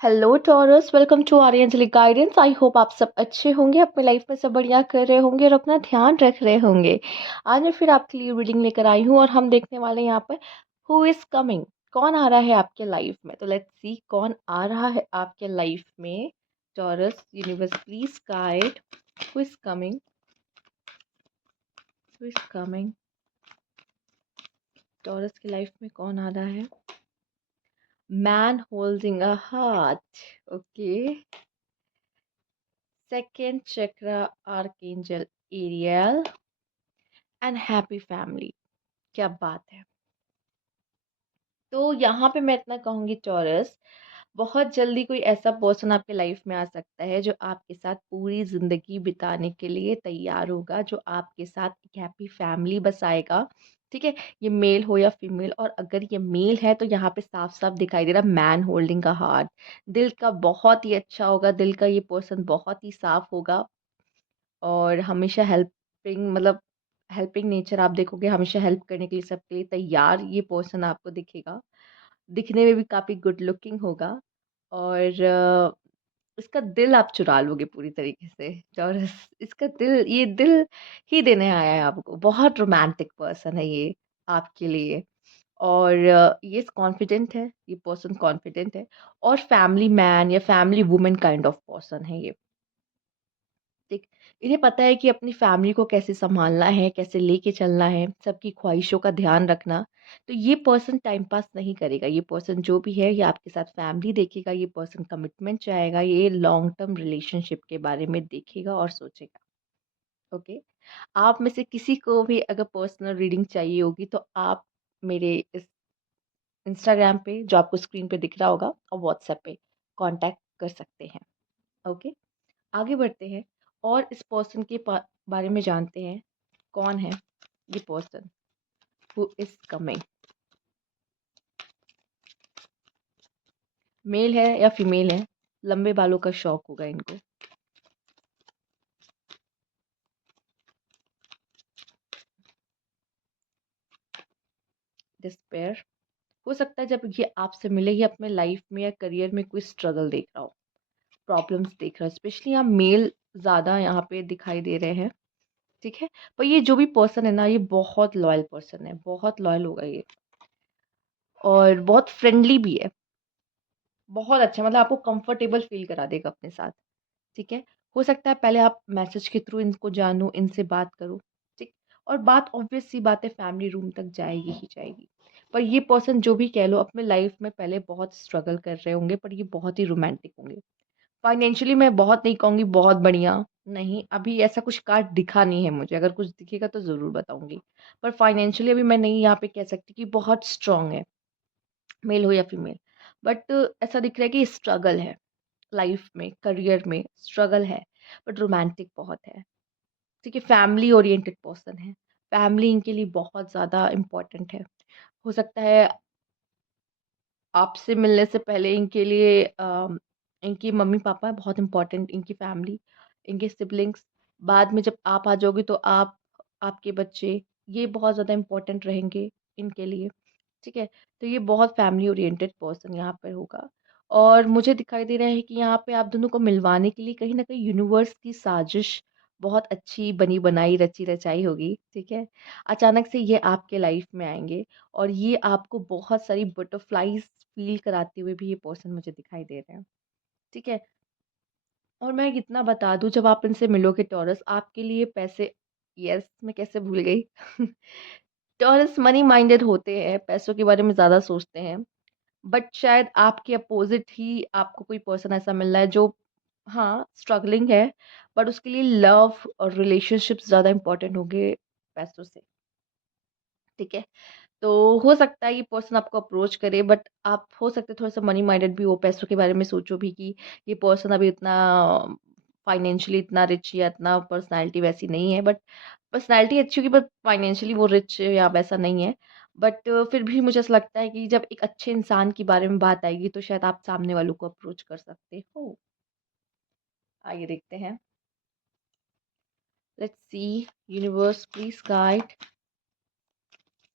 Hello Taurus, welcome to Aryanjali guidance. I hope आप सब अच्छे होंगे, अपनी लाइफ में सब बढ़िया कर रहे होंगे और अपना ध्यान रख रहे होंगे। आज मैं फिर आपके लिए रीडिंग लेकर आई हूँ और हम देखने वाले हैं यहाँ पर हु इज कमिंग। कौन आ रहा है आपके लाइफ में? तो लेट्स सी कौन आ रहा है आपके लाइफ में। Taurus universe please guide. Who is coming? Who is coming? Taurus की लाइफ में कौन आ रहा है? Man holding a heart. Okay. Second chakra archangel Ariel and happy family. क्या बात है। तो यहाँ पे मैं इतना कहूँगी टॉरस, बहुत जल्दी कोई ऐसा पर्सन आपके लाइफ में आ सकता है जो आपके साथ पूरी ज़िंदगी बिताने के लिए तैयार होगा, जो आपके साथ एक हैप्पी फैमिली बसाएगा। ठीक है, ये मेल हो या फीमेल। और अगर ये मेल है तो यहाँ पे साफ साफ दिखाई दे रहा मैन होल्डिंग का हार्ट। दिल का बहुत ही अच्छा होगा, दिल का ये पर्सन बहुत ही साफ होगा और हमेशा हेल्पिंग, मतलब हेल्पिंग नेचर आप देखोगे, हमेशा हेल्प करने के लिए सबके लिए तैयार ये पर्सन आपको दिखेगा। दिखने में भी काफ़ी गुड लुकिंग होगा और इसका दिल आप चुरा लोगे पूरी तरीके से। और इसका दिल, ये दिल ही देने आया है आपको। बहुत रोमांटिक पर्सन है ये आपके लिए। और ये कॉन्फिडेंट है, ये पर्सन कॉन्फिडेंट है और फैमिली मैन या family women kind of person है ये। ठीक, इन्हें पता है कि अपनी फैमिली को कैसे सँभालना है, कैसे लेके चलना है, सबकी ख्वाहिशों का ध्यान रखना। तो ये पर्सन टाइम पास नहीं करेगा, ये पर्सन जो भी है ये आपके साथ फैमिली देखेगा, ये पर्सन कमिटमेंट चाहेगा, ये लॉन्ग टर्म रिलेशनशिप के बारे में देखेगा और सोचेगा। ओके? आप में से किसी को भी अगर पर्सनल रीडिंग चाहिए होगी तो आप मेरे इस इंस्टाग्राम पे जो आपको स्क्रीन पे दिख रहा होगा और व्हाट्सएप पे कॉन्टैक्ट कर सकते हैं। ओके? आगे बढ़ते हैं और इस पर्सन के बारे में जानते हैं। कौन है ये person who is coming? Male है या फीमेल है? लंबे बालों का शौक होगा इनको। डिस्पेयर। हो सकता है जब ये आपसे मिले ही अपने लाइफ में या करियर में कोई स्ट्रगल देख रहा हो, प्रॉब्लम्स देख रहा है। स्पेशली यहाँ मेल ज़्यादा यहाँ पे दिखाई दे रहे हैं। ठीक है, पर ये जो भी पर्सन है ना, ये बहुत लॉयल पर्सन है, बहुत लॉयल होगा ये और बहुत फ्रेंडली भी है। बहुत अच्छा, मतलब आपको कंफर्टेबल फील करा देगा अपने साथ। ठीक है, हो सकता है पहले आप मैसेज के थ्रू इनको जानो, इनसे बात करो। ठीक, और बात ऑब्वियस सी बात है फैमिली रूम तक जाएगी ही जाएगी। पर ये पर्सन जो भी कह लो अपने लाइफ में पहले बहुत स्ट्रगल कर रहे होंगे, पर ये बहुत ही रोमांटिक होंगे। फाइनेंशियली मैं बहुत नहीं कहूँगी बहुत बढ़िया, नहीं अभी ऐसा कुछ कार्ड दिखा नहीं है मुझे। अगर कुछ दिखेगा तो ज़रूर बताऊंगी। पर फाइनेंशियली अभी मैं नहीं यहाँ पे कह सकती कि बहुत स्ट्रांग है, मेल हो या फीमेल। बट ऐसा दिख रहा है कि स्ट्रगल है लाइफ में, करियर में स्ट्रगल है, बट रोमांटिक बहुत है। ठीक है, फैमिली ओरिएंटेड पर्सन है। फैमिली इनके लिए बहुत ज़्यादा इम्पोर्टेंट है। हो सकता है आपसे मिलने से पहले इनके लिए इनकी मम्मी पापा बहुत इम्पोर्टेंट, इनकी फैमिली, इनके सिबलिंग्स। बाद में जब आप आ जाओगे तो आप, आपके बच्चे, ये बहुत ज़्यादा इम्पोर्टेंट रहेंगे इनके लिए। ठीक है, तो ये बहुत फैमिली ओरिएंटेड पर्सन यहाँ पर होगा। और मुझे दिखाई दे रहा है कि यहाँ पे आप दोनों को मिलवाने के लिए कहीं ना कहीं यूनिवर्स की साजिश बहुत अच्छी बनी बनाई रची रचाई होगी। ठीक है, अचानक से ये आपके लाइफ में आएंगे और ये आपको बहुत सारी बटरफ्लाईज फील कराते हुए भी ये पर्सन मुझे दिखाई दे रहे हैं। ठीक है, और मैं इतना बता दूं, जब आप इनसे मिलोगे टॉरस, आपके लिए पैसे, यस मैं कैसे भूल गई टॉरस मनी माइंडेड होते हैं, पैसों के बारे में ज़्यादा सोचते हैं। बट शायद आपके अपोजिट ही आपको कोई पर्सन ऐसा मिल रहा है जो, हाँ स्ट्रगलिंग है, बट उसके लिए लव और रिलेशनशिप्स ज़्यादा इंपॉर्टेंट होंगे पैसों से। ठीक है, तो हो सकता है ये पर्सन आपको अप्रोच करे, बट आप हो सकते थोड़ा सा मनी माइंडेड भी हो, पैसों के बारे में सोचो भी कि ये पर्सन अभी इतना फाइनेंशियली इतना रिच या इतना पर्सनालिटी वैसी नहीं है। बट पर्सनालिटी अच्छी होगी, बट फाइनेंशियली वो रिच या वैसा नहीं है। बट फिर भी मुझे ऐसा लगता है कि जब एक अच्छे इंसान के बारे में बात आएगी तो शायद आप सामने वालों को अप्रोच कर सकते हो। आइए देखते हैं। Let's see, universe please guide.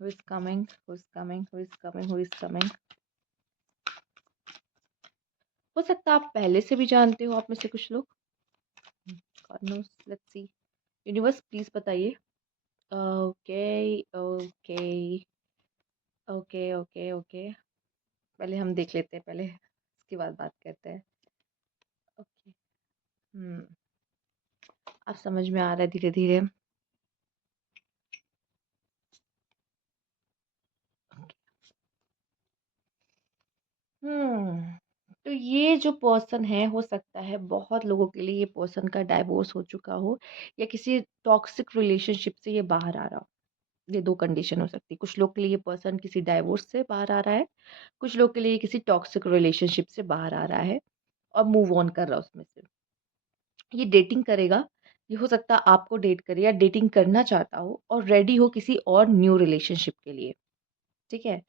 Who is coming? Who is coming? Who is coming? Who is coming? हो सकता है आप पहले से भी जानते हो आप में से कुछ लोग। God knows, let's see. Universe please बताइए। Okay, okay, okay, okay, okay. पहले हम देख लेते हैं पहले, उसके बाद बात करते हैं। ओके। हुँ, अब समझ में आ रहा है धीरे-धीरे। हुँ, तो ये जो पर्सन है, हो सकता है बहुत लोगों के लिए ये पर्सन का डाइवोर्स हो चुका हो या किसी टॉक्सिक रिलेशनशिप से ये बाहर आ रहा हो। ये 2 कंडीशन हो सकती है। कुछ लोग के लिए ये पर्सन किसी डाइवोर्स से बाहर आ रहा है, कुछ लोग के लिए ये किसी टॉक्सिक रिलेशनशिप से बाहर आ रहा है और मूव ऑन कर रहा है उसमें से। ये डेटिंग करेगा, ये हो सकता है आपको डेट करे या डेटिंग करना चाहता हो और रेडी हो किसी और न्यू रिलेशनशिप के लिए, ठीक है?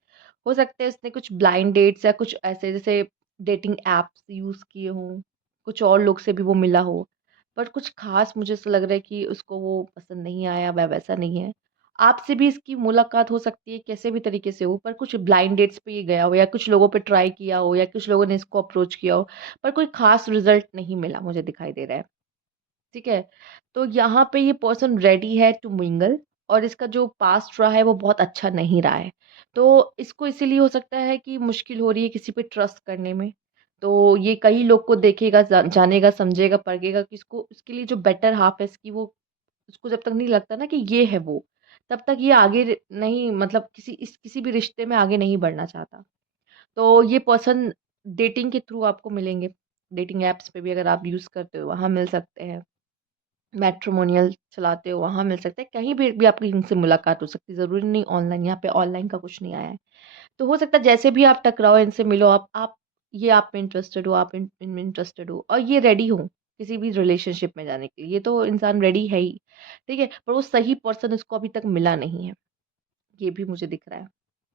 हो सकता है उसने कुछ ब्लाइंड डेट्स या कुछ ऐसे जैसे डेटिंग ऐप्स यूज़ किए हों, कुछ और लोग से भी वो मिला हो, पर कुछ ख़ास मुझे ऐसा लग रहा है कि उसको वो पसंद नहीं आया, वह वैसा नहीं है। आपसे भी इसकी मुलाकात हो सकती है, कैसे भी तरीके से हो, पर कुछ ब्लाइंड डेट्स पे ये गया हो या कुछ लोगों पे ट्राई किया हो या कुछ लोगों ने इसको अप्रोच किया हो, पर कोई ख़ास रिज़ल्ट नहीं मिला, मुझे दिखाई दे रहा है। ठीक है? तो यहाँ पे ये पर्सन रेडी है टू मिंगल और इसका जो पास्ट रहा है वो बहुत अच्छा नहीं रहा है। तो इसको इसीलिए हो सकता है कि मुश्किल हो रही है किसी पे ट्रस्ट करने में। तो ये कई लोग को देखेगा, जानेगा, समझेगा, परखेगा कि इसको इसके लिए जो बेटर हाल्फ है इसकी वो उसको जब तक नहीं लगता ना कि ये है वो, तब तक ये आगे नहीं मतलब किसी भी रिश्ते में आगे नहीं बढ़ना चाहता। तो ये पर्सन डेटिंग के थ्रू आपको मिलेंगे। डेटिंग ऐप्स पे भी अगर आप यूज़ करते हो वहाँ मिल सकते हैं। मैट्रिमोनियल चलाते हो वहाँ मिल सकता है, कहीं भी आपकी इनसे मुलाकात हो सकती है, ज़रूरी नहीं ऑनलाइन, यहाँ पे ऑनलाइन का कुछ नहीं आया है। तो हो सकता है जैसे भी आप टकराओ इनसे मिलो आप ये आप में इंटरेस्टेड हो, आप इनमें इंटरेस्टेड हो और ये रेडी हो किसी भी रिलेशनशिप में जाने के लिए, ये तो इंसान रेडी है ही, ठीक है? पर वो सही पर्सन उसको अभी तक मिला नहीं है, ये भी मुझे दिख रहा है,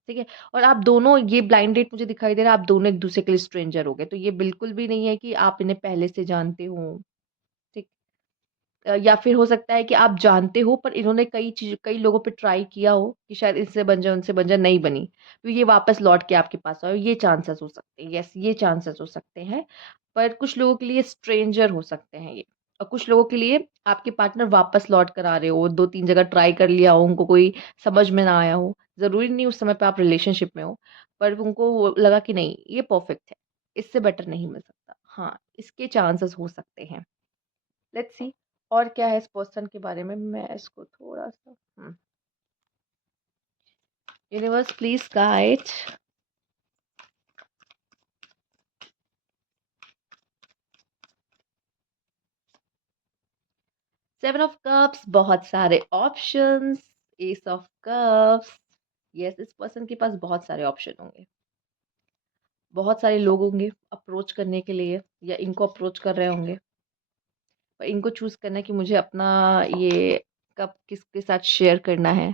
ठीक है? और आप दोनों ये ब्लाइंड डेट मुझे दिखाई दे रहा है, आप दोनों एक-दूसरे के लिए स्ट्रेंजर हो गए, तो ये बिल्कुल भी नहीं है कि आप इन्हें पहले से जानते हो, ठीक? या फिर हो सकता है कि आप जानते हो पर इन्होंने कई लोगों पे ट्राई किया हो कि शायद इनसे बन जाए, उनसे बन जाए, नहीं बनी। तो ये वापस लौट के आपके पास आए, ये चांसेस हो सकते हैं। येस, ये चांसेस हो सकते हैं। पर कुछ लोगों के लिए स्ट्रेंजर हो सकते हैं ये। और कुछ लोगों के लिए आपके पार्टनर वापस लौट कर आ रहे हो, 2-3 जगह ट्राई कर लिया हो, उनको कोई समझ में ना आया हो। ज़रूरी नहीं उस समय पे आप रिलेशनशिप में हो, पर उनको वो लगा कि नहीं, ये परफेक्ट है, इससे बेटर नहीं मिल सकता। हाँ, इसके चांसेस हो सकते हैं। लेट्स सी और क्या है इस पर्सन के बारे में, मैं इसको थोड़ा-सा universe please guide. 7 of cups, बहुत सारे options, S of cups. Yes, इस पर्सन के पास बहुत सारे ऑप्शन होंगे। बहुत सारे लोग होंगे अप्रोच करने के लिए या इनको अप्रोच कर रहे होंगे। पर इनको चूज़ करना है कि मुझे अपना ये कप किसके साथ शेयर करना है।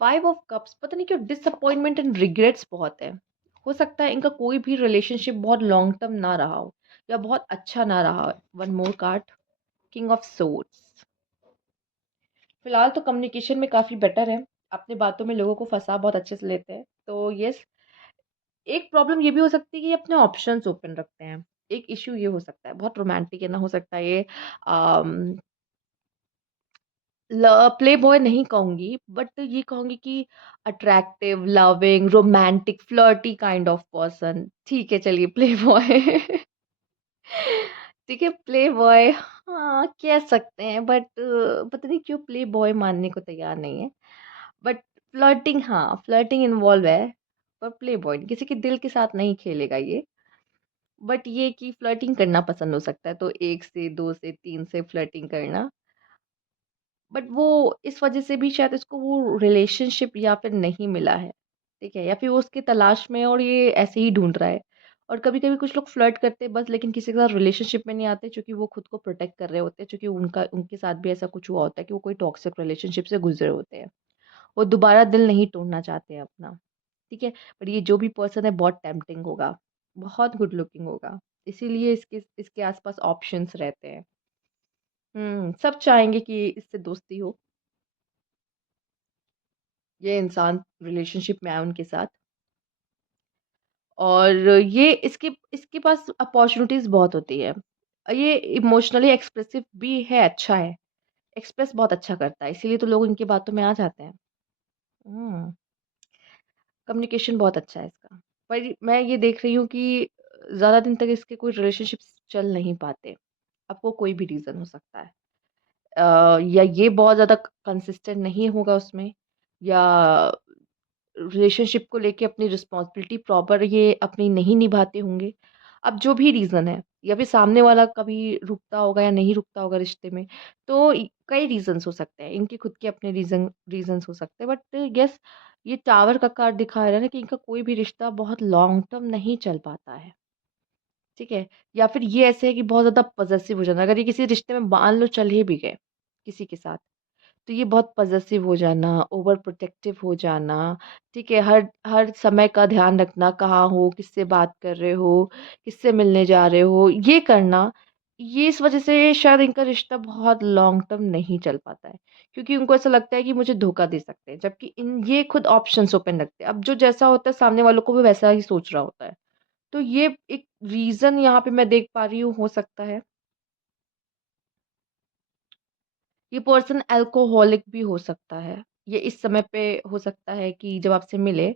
5 ऑफ कप्स, पता नहीं क्यों डिसअपॉइंटमेंट एंड रिग्रेट्स बहुत है। हो सकता है इनका कोई भी रिलेशनशिप बहुत लॉन्ग टर्म ना रहा हो या बहुत अच्छा ना रहा हो। One more card, king of swords. फिलहाल तो कम्युनिकेशन में काफ़ी बेटर है। अपनी बातों में लोगों को फँसा बहुत अच्छे से लेते हैं। तो येस, एक प्रॉब्लम ये भी हो सकती है कि ये अपने ऑप्शंस ओपन रखते हैं। एक इश्यू ये हो सकता है, बहुत रोमांटिक है ना, हो सकता है ये अम प्ले बॉय नहीं कहूँगी, बट ये कहूँगी कि attractive, loving, romantic, flirty kind of person. ठीक है, चलिए प्ले बॉय। ठीक है, प्ले बॉय हाँ, कह सकते हैं बट पता नहीं क्यों प्ले बॉय मानने को तैयार नहीं है। बट फ्लर्टिंग, हाँ, फ्लर्टिंग इन्वॉल्व है, पर प्ले बॉय किसी के दिल के साथ नहीं खेलेगा ये। बट ये कि फ्लर्टिंग करना पसंद हो सकता है, तो 1 से 2 से 3 से फ्लर्टिंग करना। बट वो इस वजह से भी शायद इसको वो रिलेशनशिप या फिर नहीं मिला है, ठीक है? या फिर वो उसकी तलाश में है और ये ऐसे ही ढूँढ रहा है। और कभी-कभी कुछ लोग फ्लर्ट करते हैं बस, लेकिन किसी के साथ रिलेशनशिप में नहीं आते क्योंकि वो खुद को प्रोटेक्ट कर रहे होते हैं, क्योंकि उनके साथ भी ऐसा कुछ हुआ होता है कि वो कोई टॉक्सिक रिलेशनशिप से गुज़रे होते हैं। वो दोबारा दिल नहीं तोड़ना चाहते हैं अपना, ठीक है? पर ये जो भी पर्सन है बहुत टेम्प्टिंग होगा, बहुत गुड लुकिंग होगा, इसीलिए इसके इसके आस-पास ऑप्शंस रहते हैं। सब चाहेंगे कि इससे दोस्ती हो, ये इंसान रिलेशनशिप में आए उनके साथ और ये इसके इसके पास अपॉर्च्युनिटीज़ बहुत होती है। ये इमोशनली एक्सप्रेसिव भी है, अच्छा है। एक्सप्रेस बहुत अच्छा करता है, इसीलिए तो लोग इनकी बातों में आ जाते हैं। हुँ, कम्युनिकेशन बहुत अच्छा है इसका। पर मैं ये देख रही हूँ कि ज़्यादा दिन तक इसके कोई रिलेशनशिप्स चल नहीं पाते। अब वो कोई भी रीज़न हो सकता है। या ये बहुत ज़्यादा कंसिस्टेंट नहीं होगा उसमें, या रिलेशनशिप को लेके अपनी रिस्पॉन्सिबिलिटी प्रॉपर ये अपनी नहीं निभाते होंगे। अब जो भी रीज़न है, या फिर सामने वाला कभी रुकता होगा या नहीं रुकता होगा रिश्ते में, तो कई रीज़न्स हो सकते हैं। इनके खुद के अपने रीज़न्स हो सकते हैं, बट येस, ये टावर का कार्ड दिखा रहा है ना कि इनका कोई भी रिश्ता बहुत लॉन्ग टर्म नहीं चल पाता है। ठीक है? या फिर ये ऐसे है कि बहुत ज़्यादा पॉसेसिव हो जाना, अगर ये किसी रिश्ते में मान लो चल ही भी गए किसी के साथ, तो ये बहुत पॉसेसिव हो जाना, ओवर प्रोटेक्टिव हो जाना, ठीक है? हर हर समय का ध्यान रखना, कहाँ हो, किससे बात कर रहे हो, किससे मिलने जा रहे हो, ये करना, ये इस वज़ह से शायद इनका रिश्ता बहुत लॉन्ग टर्म नहीं चल पाता है। क्योंकि उनको ऐसा लगता है कि मुझे धोखा दे सकते हैं, जबकि इन ये खुद ऑप्शंस ओपन रखते हैं। अब जो जैसा होता है सामने वालों को भी वैसा ही सोच रहा होता है। तो ये एक रीज़न यहाँ पे मैं देख पा रही हूँ, हो सकता है। ये पर्सन अल्कोहलिक भी हो सकता है। ये इस समय पे हो सकता है कि जब आपसे मिले,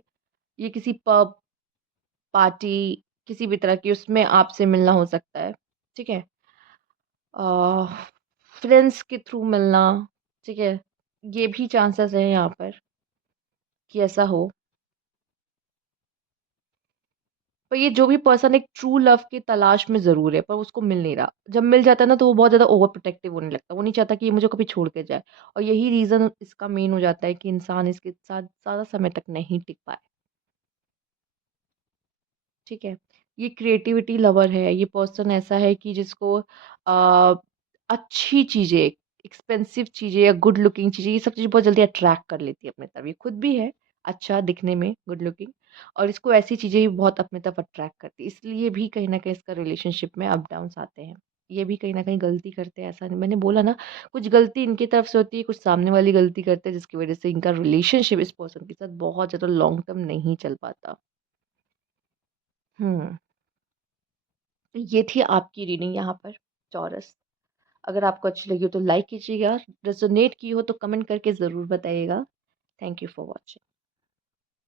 ये किसी पब, पार्टी, किसी भी तरह की उसमें आपसे मिलना हो सकता है। ठीक है? अ, फ्रेंड्स के थ्रू मिलना, ठीक है? ये भी चांसेस हैं यहाँ पर कि ऐसा हो। पर ये जो भी पर्सन एक ट्रू लव की तलाश में ज़रूर है, पर उसको मिल नहीं रहा। जब मिल जाता है ना, तो वो बहुत ज़्यादा ओवर प्रोटेक्टिव होने लगता है। वो नहीं चाहता कि ये मुझे कभी छोड़ के जाए, और यही रीज़न इसका मेन हो जाता है कि इंसान इसके साथ ज़्यादा समय तक नहीं टिक पाए। ठीक है? ये क्रिएटिविटी लवर है, ये पर्सन ऐसा है कि जिसको अच्छी चीज़ें, एक्सपेंसिव चीज़ें या गुड लुकिंग चीज़ें, ये सब चीज़ें बहुत जल्दी अट्रैक्ट कर लेती है अपनी तरफ। ये खुद भी है अच्छा दिखने में, गुड लुकिंग, और इसको ऐसी चीज़ें भी बहुत अपनी तरफ अट्रैक्ट करती है। इसलिए भी कहीं न कहीं इसका रिलेशनशिप में अप डाउन्स आते हैं। ये भी कहीं न कहीं गलती करते हैं, ऐसा नहीं, मैंने बोला ना, कुछ गलती इनकी तरफ से होती है, कुछ सामने वाली गलती करते हैं, जिसकी वज़ह से इनका रिलेशनशिप इस पर्सन के साथ बहुत ज़्यादा लॉन्ग टर्म नहीं चल पाता। हुँ। तो ये थी आपकी रीडिंग यहाँ पर, चॉरस। अगर आपको अच्छी लगी हो तो लाइक कीजिएगा, रेज़ोनेट की हो तो कमेंट करके ज़रूर बताइएगा। Thank you for watching.